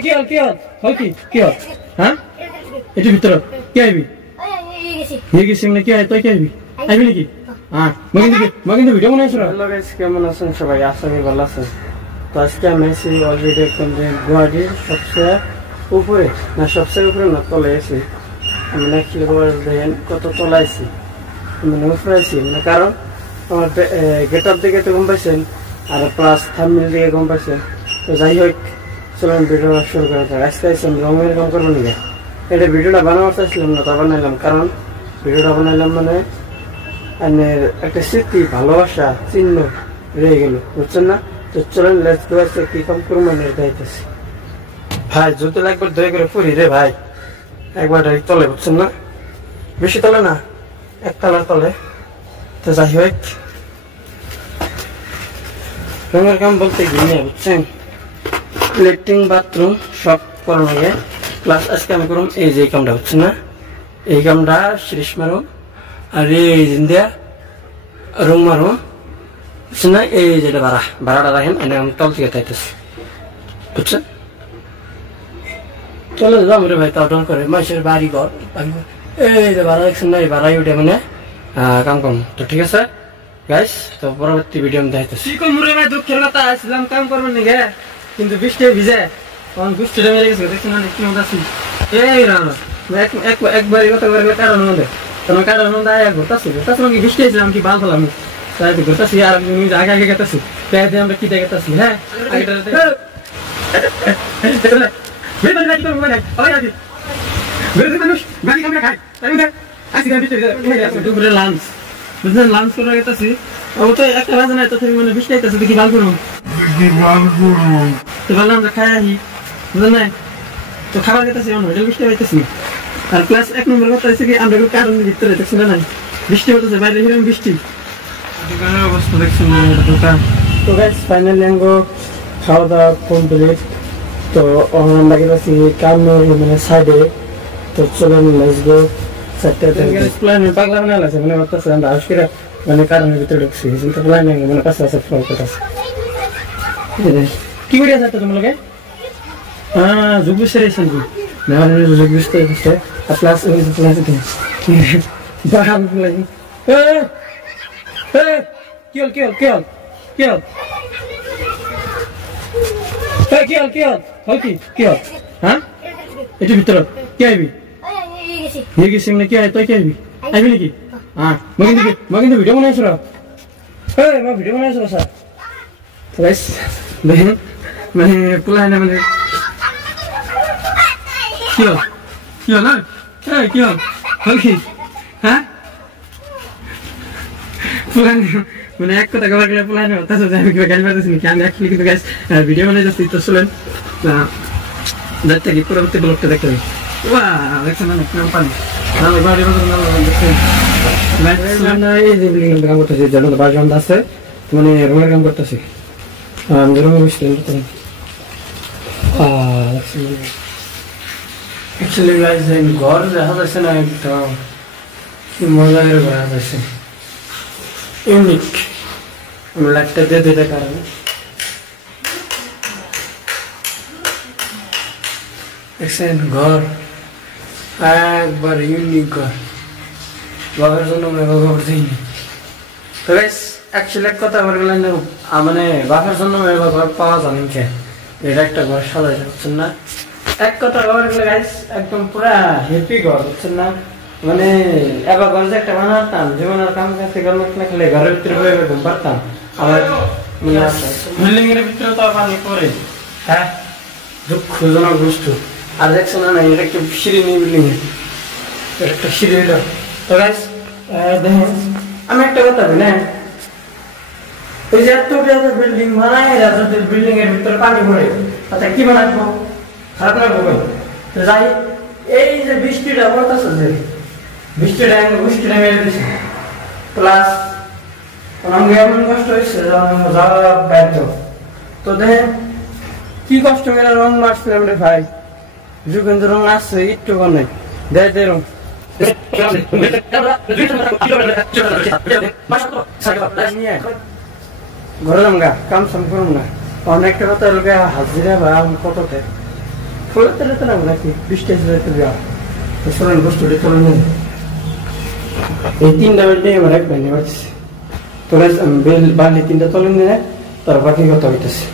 কি হ্যাঁ এটার ভিতরে কি আইবি নিয়ে গেছি মানে কি তুই কি আইবি নাকি হ্যাঁ কিন্তু ভিডিও মনে আছে হ্যালো গাইস কেমন আছেন সবাই আশা করি ভালো আছেন তো আজকে আমি এসেছি অলরেডি একদম গুয়াহাটির সবচেয়ে উপরে না সবচেয়ে উপরে না তলে এসেছি আমি অ্যাকচুয়ালি দেখেন কত তলায় আছি মানে উপরে আছি মানে কারণ আমার গেট আপ দিকে তো গম পাইছেন আর প্লাস থাম্বনেল দিকে গম পাইছেন তো যাই হোক চলুন ভিডিওটা শুরু করা যাক আজকে আমি রঙের কাম করবো নাকি এটা ভিডিওটা বানাবার চাইছিলাম না তা বানাইলাম কারণ ভিডিওটা বানাইলাম মানে একটা স্মৃতি ভালোবাসা চিহ্ন রয়ে গেল বুঝছেন না তো চলেন লেটস গো আজকে কি কাম করবো মানে যাইতেছি ভাই জুতো একবার দয়া করে পড়ি রে ভাই একবার তলে বুঝছেন না বেশি তলে না এক তলার তলে তো যাই হোক রঙের কাম বলতে গিয়ে বুঝছেন লেট্রিন বাথরুম সব করানো লাগে প্লাস আজকে আমি করুন এই যে কামটা হচ্ছে না এই কামটা শেষ মারো আর এই জিন্দা রং মারো বুঝছেন না এই যেটা ভাড়াটা রাখেন এটা আমি তল থেকে তাইতেছি বুঝছেন চলে যাবো রে ভাই তাও করে মাসের বাড়ি ঘর এই যে ভাড়া দেখছেন না এই ভাড়াই উঠে মানে কাম কম তো ঠিক আছে গাইস তো পরবর্তী ভিডিও আমি দেখাইতেছি কি করবো রে ভাই দুঃখের কথা আসলাম কাম করবেন নাকি কিন্তু বৃষ্টি ভিজে তখন বৃষ্টিটা মেরে গেছে দেখছেন না কি মতো আছি এই রাম একবারই কথা করে কারণ মধ্যে তোমার কারণ মধ্যে আয় ঘুরতেছি কি বৃষ্টি হয়েছিলাম কি বাল ফেলাম তাই ঘুরতেছি আর আগে আগে গেতেছি তাই আমরা কি দেখতেছি হ্যাঁ লাঞ্চ বুঝলেন লাঞ্চ করে গেতেছি ও তো একটা বাজে নাই তো মানে বৃষ্টি হইতেছে দেখি বাল করুন তো বললাম আমরা খাই আসি বুঝলেন না তো খাবার গেতেছি হোটেল বৃষ্টি হইতেছি আর প্লাস এক নম্বর কথা হচ্ছে কি আমরা কারণ ভিতরে দেখছেন না বৃষ্টি হতেছে বাইরে হিরম বৃষ্টি দোকানের অবস্থা দেখছেন দোকান তো গাইস ফাইনালি আঙ্গো খাওয়া দাওয়া কমপ্লিট তো আমরা গেছি কামের মানে সাইডে তো চলেন লেটস গো পাগলা বানা লাগছে মানে বলতেছে আমরা হাউস করে মানে কারণের ভিতরে ঢুকছি কিন্তু প্ল্যান মানে কাছে আছে ফ্লো করতেছে কি করে আছে তোমার লগে যোগ বুঝতে রেছেন কি না যোগ বুঝতে হচ্ছে আর প্লাস ওই প্লাস বাহাম লাগি কি হ্যাঁ এটার ভিতরে কি আইবি নিয়ে গেছি মানে কি তুই কি আইবি নাকি হ্যাঁ কিন্তু ভিডিও বানাইছো ভিডিও বানাইছো স্যার দেখেন মানে পুলাই না মানে কি হল কি হল কি হ্যাঁ পুলাই মানে এক কথা কবার গেলে পুলাই না তাছাড়া আমি কিভাবে গাড়ি পারতেছি নাকি আমি অ্যাকচুয়ালি কিন্তু গাইস ভিডিও বানাই যাচ্ছি তো চলেন দেখতে কি পরবর্তী ব্লগটা দেখতে হবে দেখছেন না পানি এই যে বিল্ডিং কাম করতেছি যেমন বাসন আছে মানে রঙের কাম করতেছি রঙের মিষ্টি অ্যাকচুয়ালি গাইস ঘর দেখা যাচ্ছে না একদম কি মজা করে ঘর যাচ্ছে ইউনিক আমি লাইটটা দিয়ে দিতে কারণে দেখছেন ঘর একবার ইউনিক ঘর বাবার জন্য আমরা ব্যবহার দিইনি তো গাইস অ্যাকচুয়ালি এক কথা বলে গেলেন মানে বাবার জন্য ঘর পাওয়া যায় না এটা একটা ঘর সাজাই যাচ্ছেন না এক কথা বলে গেলে গাইস একদম পুরা হ্যাপি ঘর বুঝছেন না মানে এবার ঘর যে একটা বানাতাম যেমন আর কাম কাছে ঘর না খেলে ঘরের ভিতরে বয়ে ঘুম পারতাম আমার বিল্ডিং এর ভিতরে তো পানি পরে হ্যাঁ দুঃখজনক বস্তু আর দেখছেন না এটা একটা সিঁড়ি নেই বিল্ডিং এর একটা সিঁড়ি হইল তো গাইস দেখেন আমি একটা কথা বলি না এই যে এত বিল্ডিং বানায় রাজনীতির বিল্ডিং এর ভিতরে পানি পড়ে আচ্ছা কি বানাবো খারাপ লাগবে তো যাই এই যে বৃষ্টিটা পড়তেছে যে বৃষ্টিটা মেরে দিচ্ছে প্লাস আমাকে এমন কষ্ট হয়েছে যাওয়া বাধ্য তো দেখেন কি কষ্ট মেরে রং মারছিলাম রে ভাই কিন্তু রং আসছে একটু কম নেই দে রং ঘরে যাম গা কাম সাম করুন না অনেকটা কথা লোকে হাজিরা বা কত ফলাতে রেতে না নাকি বৃষ্টি এসে যেতে দেওয়া সরান বস্তুটি তোলা নেই এই তিনটা বেলটাই আমার এক ব্যান্ডে বাড়ছে তোরা বেল বাড়লে তিনটা তোলেন দিনে তার বাকি কথা হইতেছে